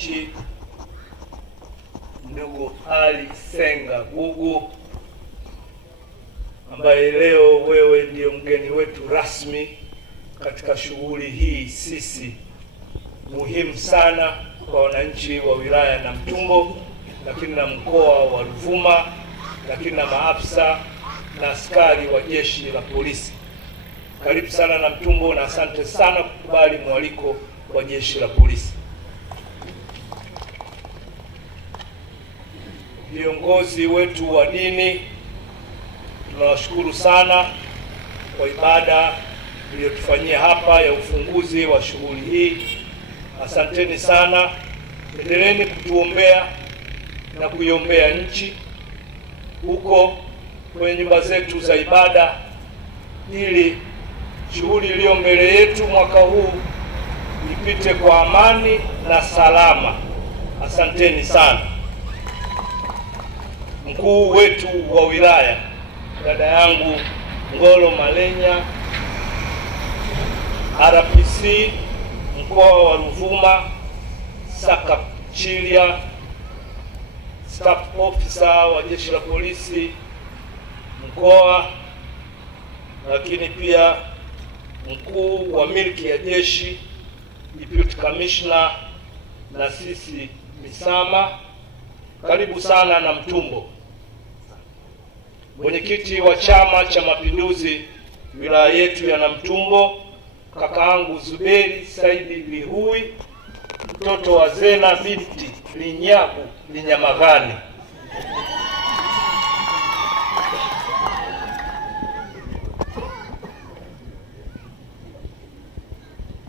nchi ndugu Ali Senga Gugu, ambaye leo wewe ndio mgeni wetu rasmi katika shughuli hii sisi muhimu sana kwa wananchi wa wilaya ya Namtumbo, lakini na mkoa wa Ruvuma, lakini na maafisa na askari wa jeshi la polisi. Karibu sana Namtumbo na asante sana kukubali mwaliko wa jeshi la polisi. Viongozi wetu wa dini, tunawashukuru sana kwa ibada iliyotufanyia hapa ya ufunguzi wa shughuli hii. Asanteni sana. Endeleeni kutuombea na kuiombea nchi huko kwenye nyumba zetu za ibada, ili shughuli iliyo mbele yetu mwaka huu ipite kwa amani na salama. Asanteni sana. Mkuu wetu wa wilaya, dada yangu Ngolo Malenya, RPC mkoa wa Ruvuma, Sakachilia, staff officer wa jeshi la polisi mkoa, lakini pia mkuu wa miliki ya jeshi, deputy commissioner na sisi Misama, karibu sana Namtumbo. Mwenyekiti wa Chama cha Mapinduzi wilaya yetu ya Namtumbo, kakaangu Zuberi Saidi Lihui, mtoto wa Zena binti Linyagu Linyamagani.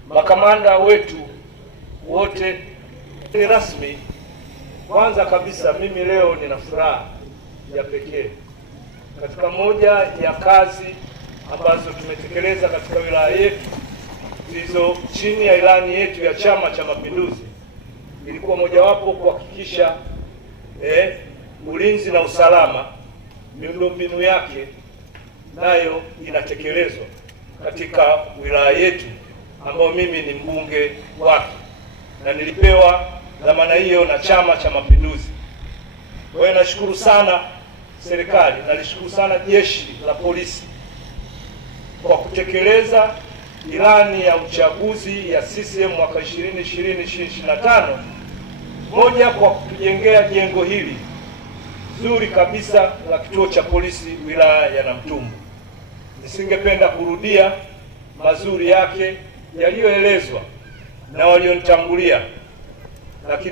Makamanda wetu wote ni rasmi. Kwanza kabisa mimi leo nina furaha ya pekee katika moja ya kazi ambazo tumetekeleza katika wilaya yetu zilizo chini ya ilani yetu ya Chama cha Mapinduzi. Ilikuwa mojawapo kuhakikisha ulinzi na usalama, miundombinu yake nayo inatekelezwa katika wilaya yetu ambayo mimi ni mbunge wake, na nilipewa dhamana hiyo na Chama cha Mapinduzi. Kwa hiyo nashukuru sana serikali, nalishukuru sana jeshi la polisi kwa kutekeleza ilani ya uchaguzi ya CCM mwaka 2020-2025, moja kwa kutujengea jengo hili zuri kabisa la kituo cha polisi wilaya ya Namtumbo. Nisingependa kurudia mazuri yake yaliyoelezwa na walionitangulia, lakini